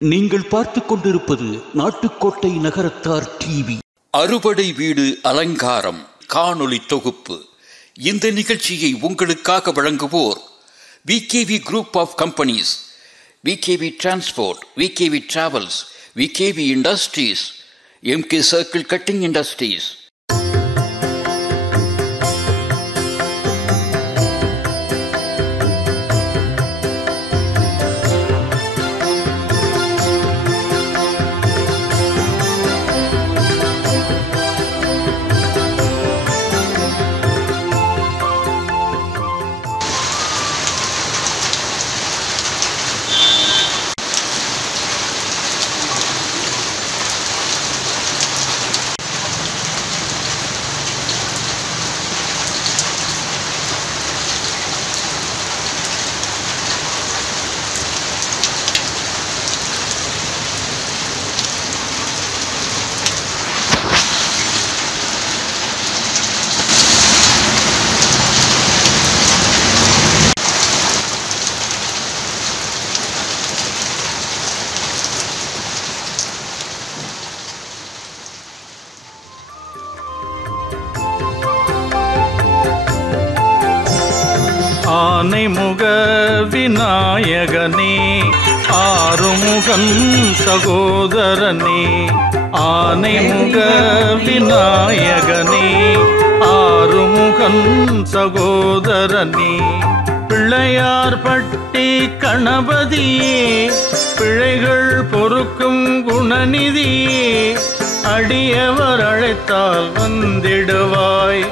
நீங்கள் பார்த்துக் கொண்டிருப்பது நாட்டுக்கோட்டை நகரத்தார் டிவி. அறுபடை வீடு அலங்காரம் காணொளி தொகுப்பு. இந்த நிகழ்ச்சியை உங்களுக்காக வழங்குவோர் VKV group of companies, VKV transport, VKV travels, VKV industries, MK circle cutting industries. ஆனைமுக விநாயகனே, ஆறுமுகன் சகோதரனே, ஆனைமுக விநாயகனே, ஆறுமுகன் சகோதரனே, பிள்ளையார் பட்டி கணபதியே, பிழைகள் பொறுக்கும் குணநிதியே, அடியவர் அழைத்தால் வந்திடுவாய்,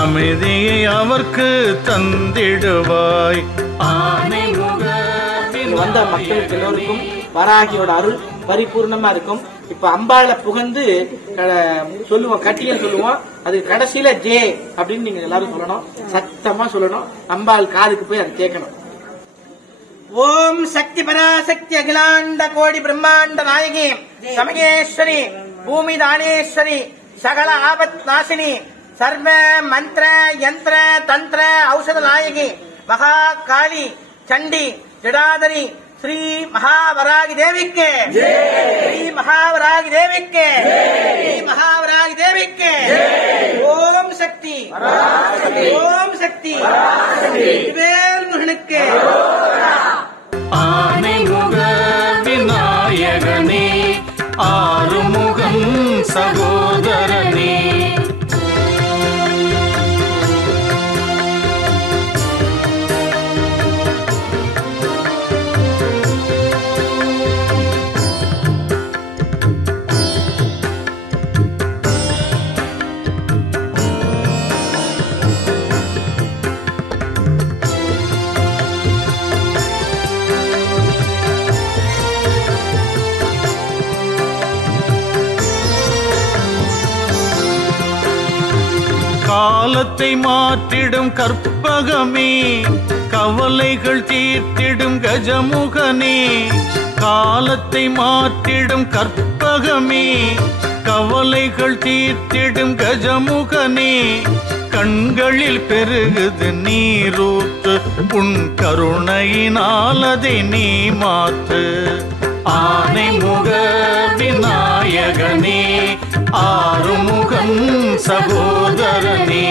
அமைதியை அவர்க்கு தந்திடுவாய். வந்த மக்களுக்கு எல்லோருக்கும் வராகியோட அருள் பரிபூர்ணமா இருக்கும். இப்ப அம்பாள புகந்து சொல்லுவோம், கட்டியல் சொல்லுவோம், அது கடைசியில ஜே அப்படின்னு நீங்க எல்லாரும் சொல்லணும், சத்தமா சொல்லணும், அம்பாள் காதுக்கு போய் அதை கேட்கணும். ஓம் சக்தி பராசக்தி அகிலாண்ட கோடி பிரம்மாண்ட நாயகி சமயேஸ்வரி பூமி தானேஸ்வரி சகல ஆபத் நாசினி சர்வ மந்திர யந்திர தந்திர ஔஷத நாயகி மகா காளி சண்டி ஜடாதரி ஸ்ரீ மகாவராகி தேவிக்கு, ஸ்ரீ மகாவராகி தேவிக்கு, ஸ்ரீ மகாவராகி தேவிக்கு. ஓம் சக்தி, ஓம் சக்தி, வேல் முருகனுக்கு. ஆனைமுக விநாயகனே, ஆறுமுகன் சகோதரனே, காலத்தை மாற்றிடும் கற்பகமே, கவலைகள் தீர்த்திடும் கஜமுகனே, காலத்தை மாற்றிடும் கற்பகமே, கவலைகள் தீர்த்திடும் கஜமுகனே, கண்களில் பெருகுது நீரூற்று, உன் கருணையினால் அதை நீ மாற்று. ஆனைமுக விநாயகனே, ஆறுமுகன் சகோதரனே,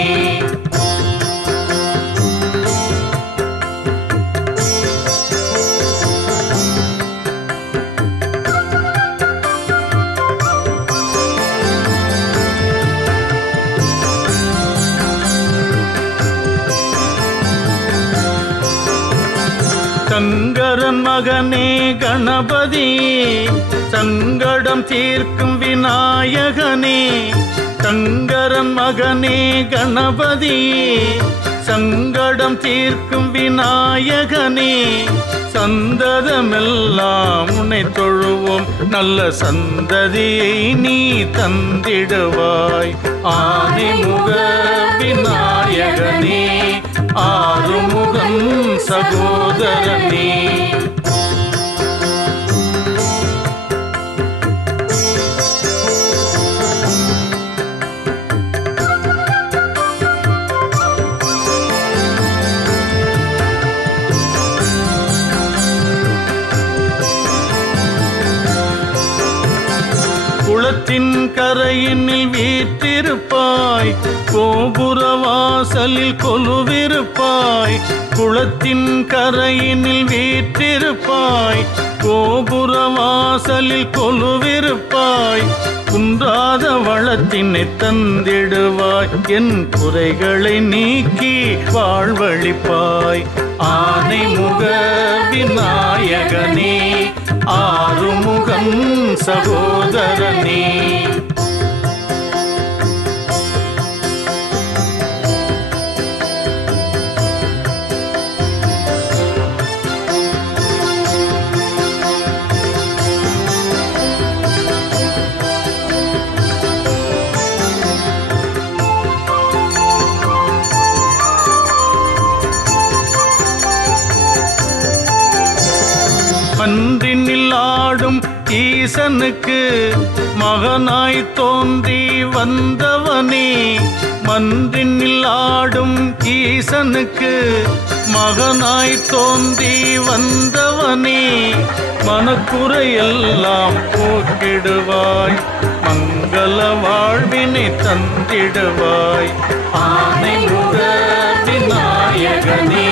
சங்கரன் மகனே கணபதியே, சங்கடம் தீர்க்கும் விநாயகனே, சங்கரன் மகனே கணபதியே, சங்கடம் தீர்க்கும் விநாயகனே, சந்ததமெல்லாம் உன்னை தொழுவோம், நல்ல சந்ததியை நீ தந்திடுவாய். ஆனைமுக விநாயகனே, ஆறுமுகன் சகோதரனே, குளத்தின் கரையினில் வீற்றிருப்பாய், கோபுர வாசலில் கொலுவிருப்பாய். குளத்தின் கரையினில் வீற்றிருப்பாய், கோபுர வாசலில் கொலுவிருப்பாய். குன்றாத வளத்தினை தந்திடுவாய், என் குறைகளை நீக்கி வாழ்வழிப்பாய். ஆனைமுக விநாயகனே, ஆறுமுகன் சகோதரனே. மன்றினில் ஆடும் ஈசனுக்கு மகனாய் தோன்றி வந்தவனே. மன்றினில் ஆடும் ஈசனுக்கு மகனாய் தோன்றி வந்தவனே. மனக்குறையெல்லாம் போக்கிடுவாய், மங்கள வாழ்வினை தந்திடுவாய். ஆனைமுக விநாயகனே,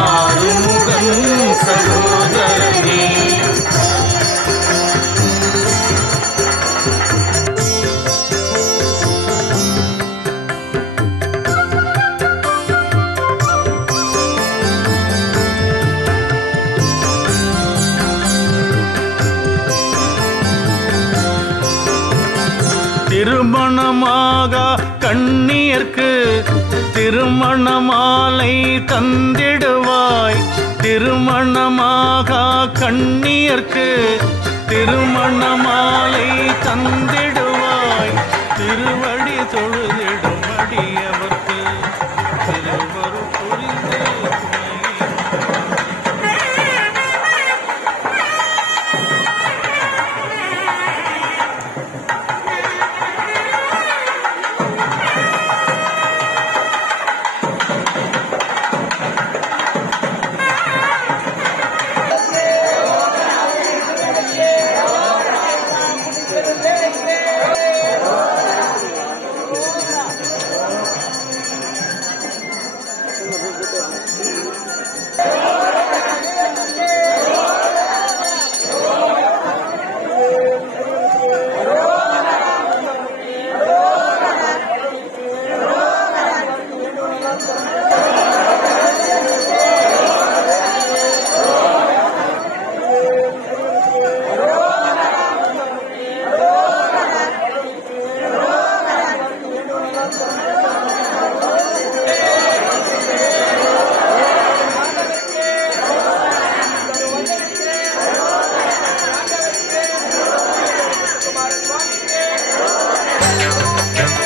ஆறுமுகன் சகோதரனே. திருமணமாக கண்ணியர்க்கு திருமண மாலை தந்திடுவாய். திருமணமாக கண்ணியர்க்கு திருமண மாலை தந்திடுவாய். திருவடி தொழுதிடும் அடியவர்க்கு திருவரு புரிந்து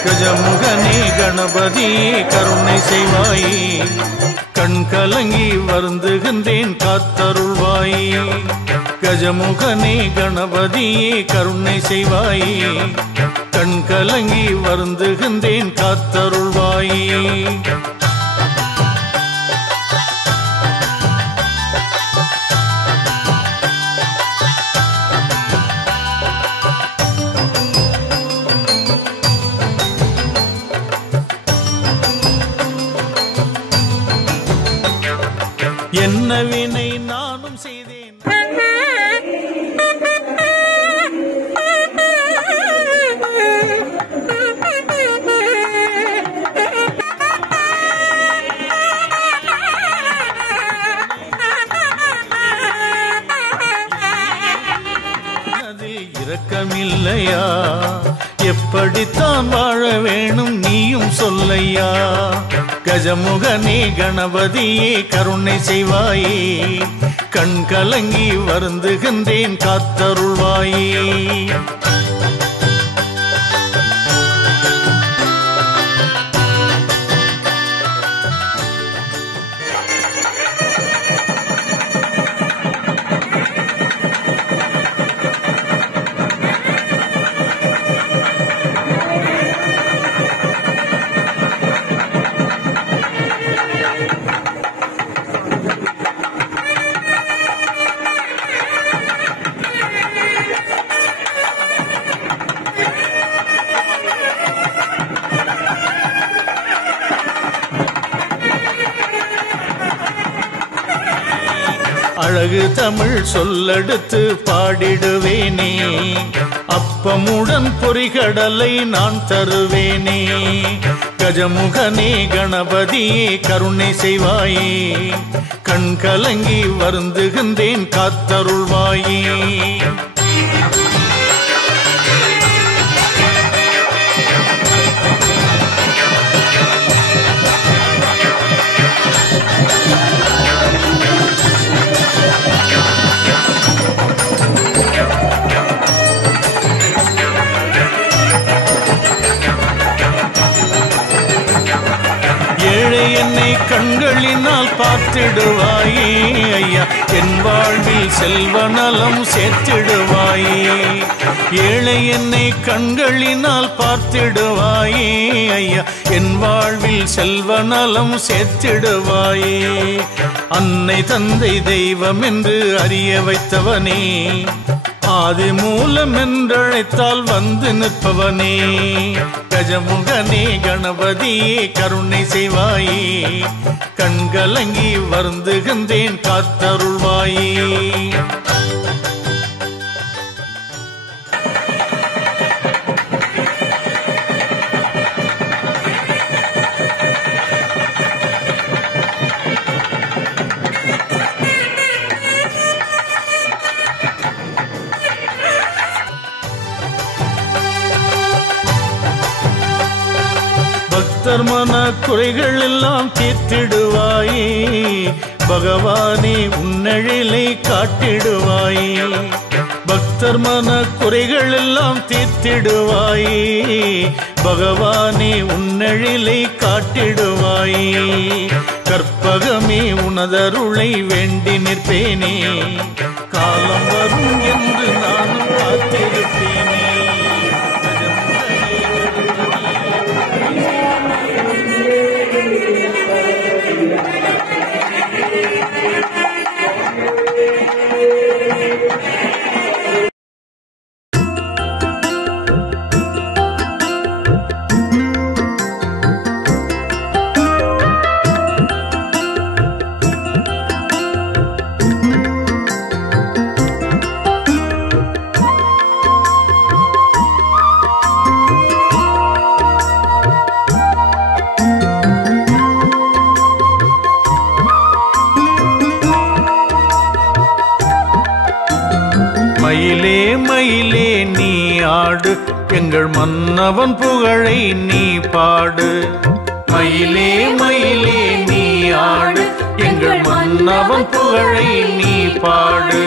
கஜமுகனே கணபதி கருணை செய்வாயே. கண் கலங்கி வருந்துகின்றேன் காத்தருள்வாயே. கஜமுகனே கணபதியே கருணை செய்வாயே. கண் கலங்கி வருந்துகின்றேன் காத்தருள்வாயே. என்ன வினை நானும் செய்தேன். அதில் இரக்கமில்லையா? எப்படித்தான் வாழ வேணும் நீயும் சொல்லையா. கஜமுகனே கணபதியே கருணை செய்வாயே. கண் கலங்கி வருந்துகின்றேன் காத்தருள்வாயே. அழகு தமிழ் சொல்லெடுத்து பாடிடுவேனே, அப்பமுடன் பொறிகடலை நான் தருவேனே. கஜமுகனே கணபதியே கருணை செய்வாயே, கண் கலங்கி வருந்துகின்றேன் காத்தருள்வாயே. ஏழை என்னை கண்களினால் பார்த்திடுவாயே ஐயா, என் வாழ்வில் செல்வ நலம் சேர்த்திடுவாயே. ஏழை என்னை கண்களினால் பார்த்திடுவாயே ஐயா, என் வாழ்வில் செல்வ நலம் சேர்த்திடுவாயே. அன்னை தந்தை தெய்வம் என்று அறிய வைத்தவனே, ஆதி மூலம் என்றழைத்தால் வந்து நிற்பவனே. கஜமுகனே கணபதியே கருணை செய்வாயே, கண்கலங்கி வருந்துகின்றேன் காத்தருள்வாயே. பக்தர் மன குறைகள் எல்லாம் தீர்த்திடுவாயே, பகவானே உன்னெழிலை காட்டிடுவாயே. பக்தர் மன குறைகள் எல்லாம் தீர்த்திடுவாயே, பகவானே உன்னெழிலை காட்டிடுவாயே. கற்பகமே உனதருளை வேண்டி நிற்பேனே, காலம் வரும் என்று நானும் காத்திருப்பேனே. மயிலே மயிலே நீ ஆடு, எங்கள் மன்னவன் புகழை நீ பாடு. மயிலே மயிலே நீ ஆடு, எங்கள் மன்னவன் புகழை நீ பாடு.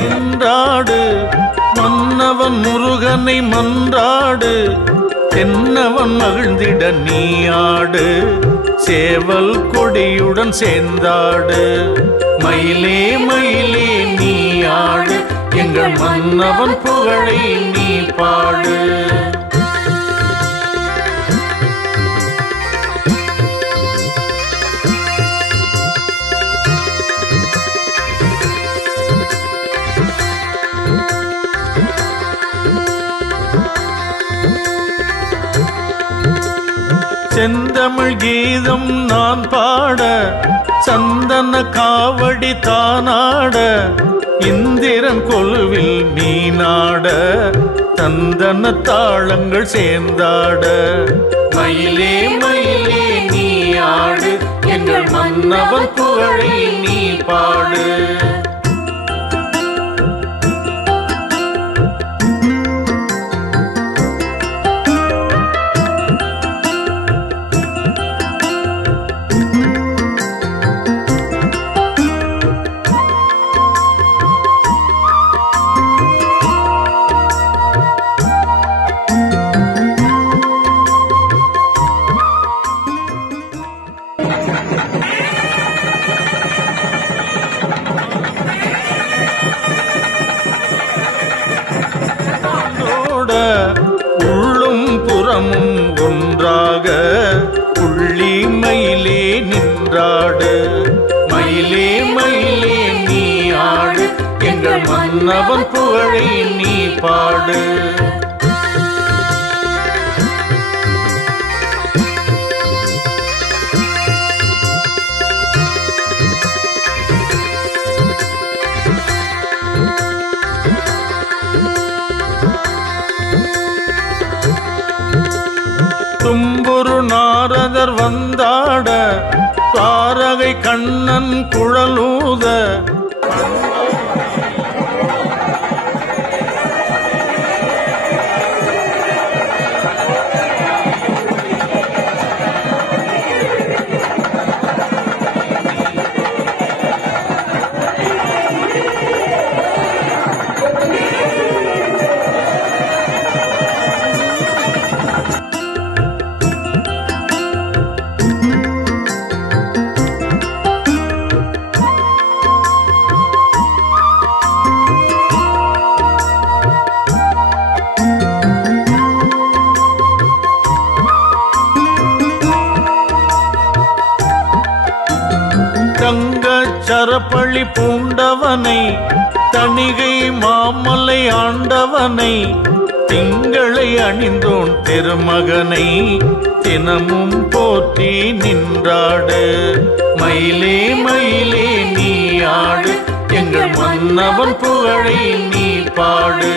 மன்றாடு மன்னவன் முருகனை மன்றாடு, தென்னவன் மகிழ்ந்திட நீ ஆடு. சேவல் கொடியுடன் சேர்ந்தாடு, மயிலே மயிலே நீ ஆடு, எங்கள் மன்னவன் புகழை நீ பாடு. செந்தமிழ் கீதம் நான் பாட, சந்தன காவடி தானாட. இந்திரன் கொலுவில் நீ நாட, தந்தன தாளங்கள் சேர்ந்தாட. மயிலே மயிலே நீ ஆடு, எங்கள் மன்னவன் புகழை நீ பாடு. உள்ளும் புறம் நின்றாடு. மயிலே மயிலே நீ ஆடு, எங்கள் மன்னவன் புகழை நீ பாடு. தும்புரு நாரதர் வந்தாட, தாரகை கண்ணன் குழலூத. சரப்பழி பூண்டவனை, தணிகை மாமலை ஆண்டவனை, திங்களை அணிந்தோன் திருமகனை தினமும் போற்றி நின்றாடு. மயிலே மயிலே நீ ஆடு, எங்கள் மன்னவன் புகழை நீ பாடு.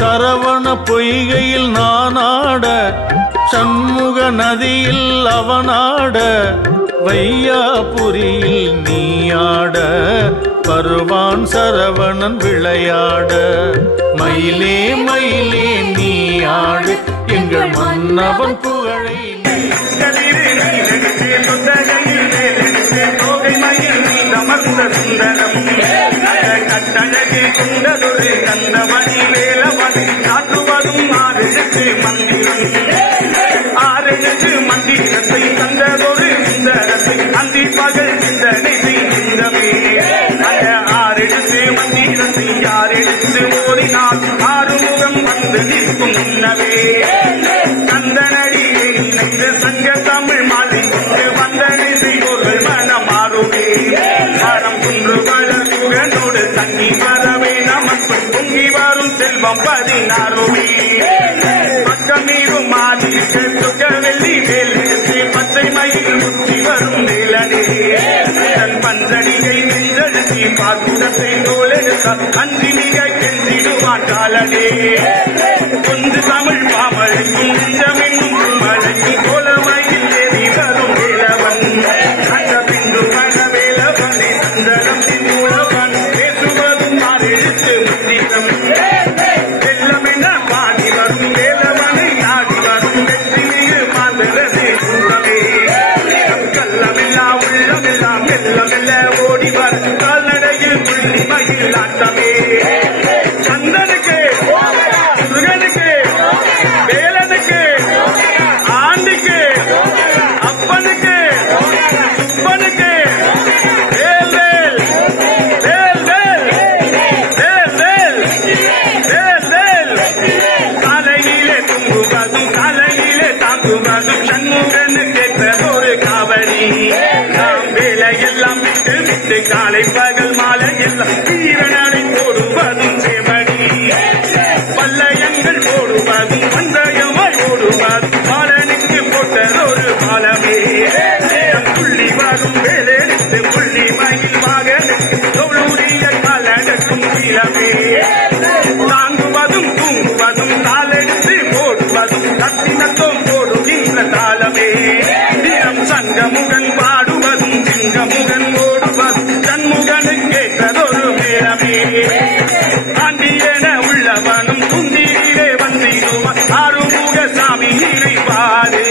சரவண பொய்கையில் நானாட, சண்முக நதியில் அவனாட, வையாபுரியில் நீயாட, வருவான் சரவணன் விளையாட. மயிலே மயிலே நீ ஆடு, எங்கள் மன்னவன் புகழை கட்டழகே குண்டதொரு கந்தமணி வேலவனை நாட்டுவதும் ஆரெழுத்து மந்திரம். ஆரெழுத்து மந்திரத்தை தந்ததொரு சுந்தரத்தை அந்தி பகல் சிந்தனை செய்கின்றமே. அந்த ஆரெழுத்து மந்திரத்தை யாரெழுத்து ஓடினால் ஆறுமுகம் வந்து நிற்கும் முன்னவே. கந்தனடியை இணைந்து சங்க தமிழ் மாலை கொண்டு வந்தனை செய்வோர்கள் மனம் மாறுவே. மரம் குன்று வளர்ந்தோடு தண்ணி வரவே நமக்கு பொங்கி வரும் செல்வம் 16மே. பக்கமீறும் மாதீர்கள் சுக வெள்ளி வேலெடுத்து பச்சை மயில் முற்றி வரும் வேலனே. தன் பஞ்சடியை நெஞ்செழுத்தி பாக்குடத்தை தோலெடுத்தால் அஞ்சி மிக கெஞ்சிடுவான் காலனே. கொஞ்சு தமிழ் பாமழைக்கும் நெஞ்சமென்னும் மழைக்கும் கோலமையில் ஏறி வரும் வேலவன். அந்த பிந்து மன வேலவனை சந்தனம் தின்னுளவன் பேசுவதும் ஆரெழுத்து முத்திரம். வெள்ளமென பாடி வரும் வேலவனை ஆடி வரும் வெற்றி மீது மாந்தரது கூட்டமே. கள்ளமெல்லா உள்ளமெல்லாம் மெல்ல மெல்ல ஓடி வரும் கால்நடையில் புள்ளி மயில் ஆட்டமே. சந்தனுக்கு முருகனுக்கு வேலனுக்கு ஆண்டிக்கு அப்பனுக்கு சுப்பனுக்கு வேல் வேல் வேல் வேல் வேல் வேல் வேல் வேல். தலையிலே தூங்குவதும் தலையிலே தாங்குவதும் சண்முகனு கேட்டதொரு காவடி. நாம் வேலையெல்லாம் விட்டு விட்டு காலை பகல் மாலை எல்லாம் வீரனடை போடுவதும் சேவடி. பல்லயங்கள் போடுவதும் பந்தயமாய் ஓடுவதும் பாலனுக்கு போட்டதொரு பாலமே. புள்ளி வரும் வேலெடுத்து புள்ளி மயில் மகனுக்கு தொழுடைய காலடக்கும் இளமே. தாங்குவதும் தூங்குவதும் தாளெடுத்து போடுவதும் தத்தினத்தோம் போடுகின்ற தாளமே. தினம் சங்கமுகன் பாடுவதும் சிங்கமுகன் ஓடுவதும் சண்முகனு கேட்டதொரு மேளமே. ஆண்டியன உள்ளவனும் குந்தியிலே வந்திடுவான் ஆறுமுக சாமி நினைவாரு.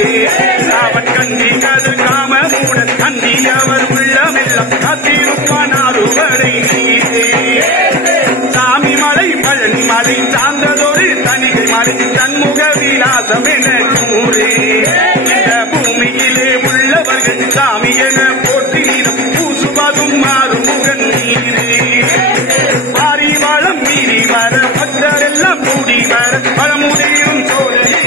அவன் கஞ்சி கது காம மூடன் நன்றி அவர் உள்ளமெல்லாம் காத்திருப்பான் அறுவடை நீரே. சாமி மலை பழனி மலை சார்ந்ததொரு தனிகை மலை தன்முக விலாசம் என கூறே. இந்த பூமியிலே உள்ளவர்கள் சாமி என போற்றினும் பூசுவதும் மாறுமுகன் நீரே. மாறி வளம் மீறி வர பக்தரெல்லாம் கூடி வர பழமுடியும் சோழனே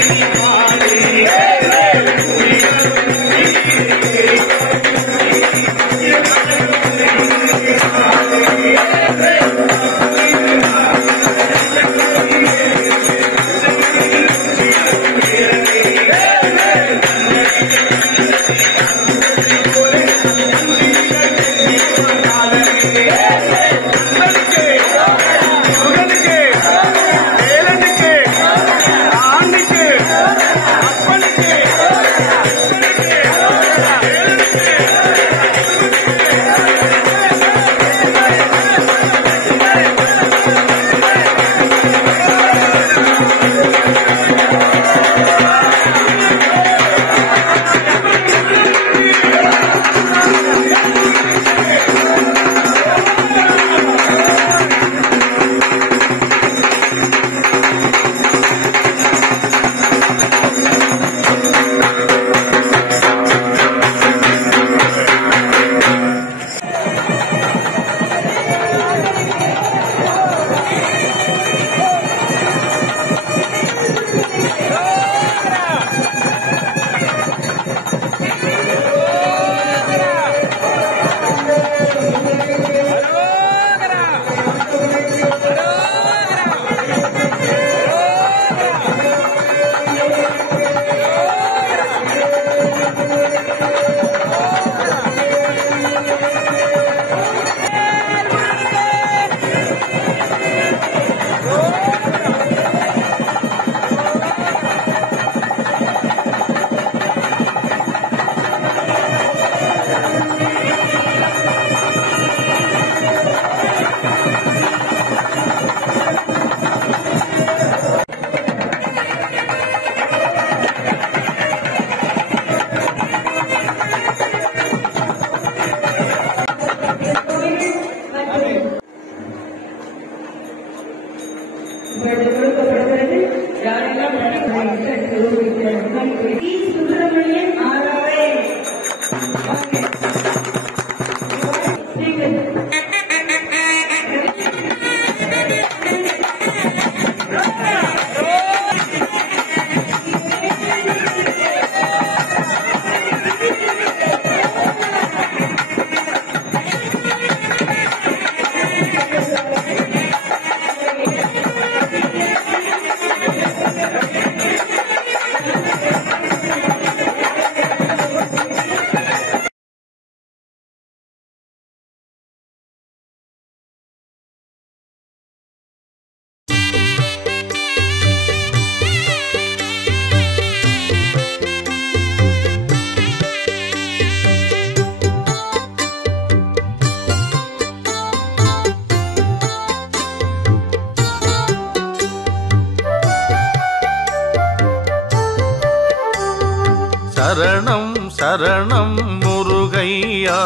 சரணம் சரணம் முருகையா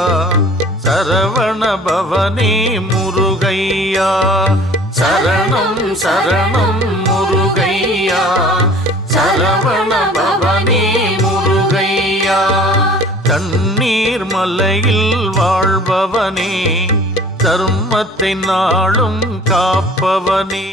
சரவண பவனே முருகையா. சரணம் சரணம் முருகையா சரவண பவனே முருகையா. தண்ணீர் மலையில் வாழ்பவனே தர்மத்தை நாளும் காப்பவனே.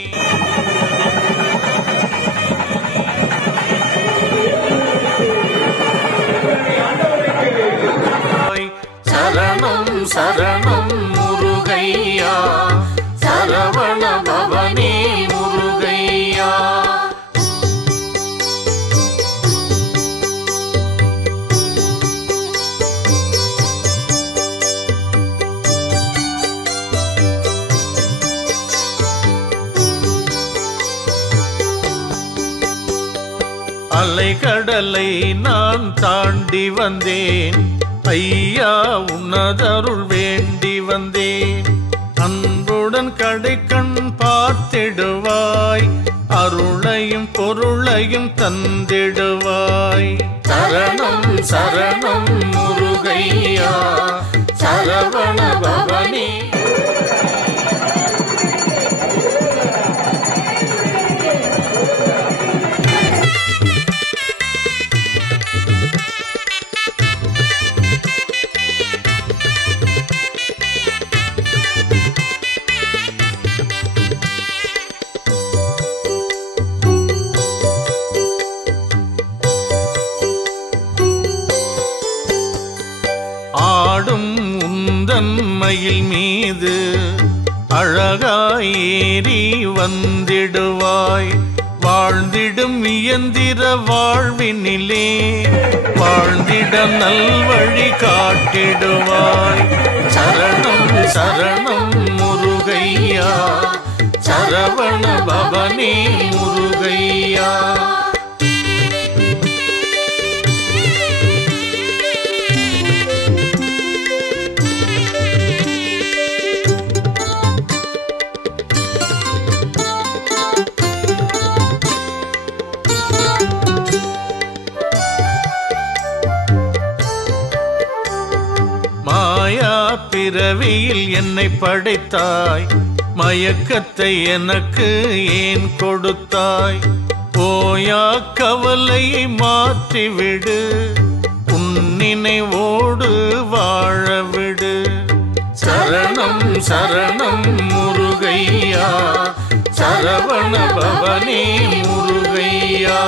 சரணம் சரணம் முருகையா சரவண பவனே முருகையா. அலைக்கடலை நான் தாண்டி வந்தேன் ஐயா உன்னதருள் வேண்டி வந்தேன். அன்புடன் அன்புடன் கடைக்கண் பார்த்திடுவாய், அருளையும் பொருளையும் தந்திடுவாய். சரணம் சரணம் முருகையா சரவண பவனே. ஆடும் உந்தன் மயில் மீது அழகாய் ஏறி வந்திடுவாய், வாழ்ந்திடும் இயந்திர வாழ்வினிலே வாழ்ந்திட நல்வழி காட்டிடுவாய். சரணம் சரணம் முருகையா சரவண பவனே முருகையா. பிறவியில் என்னை படைத்தாய், மயக்கத்தை எனக்கு ஏன் கொடுத்தாய்? போயா கவலையை மாற்றிவிடு, உன்னினைவோடு வாழவிடு. சரணம் சரணம் முருகையா சரவண பவனே முருகையா.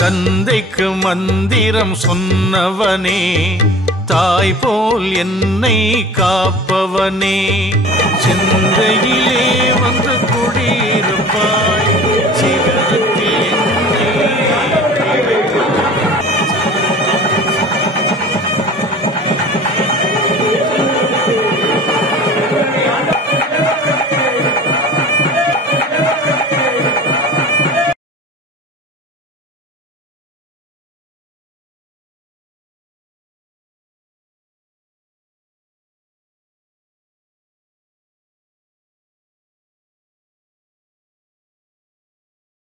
தந்தைக்கு மந்திரம் சொன்னவனே, தாய் போல் என்னை காப்பவனே, சிந்தையிலே வந்து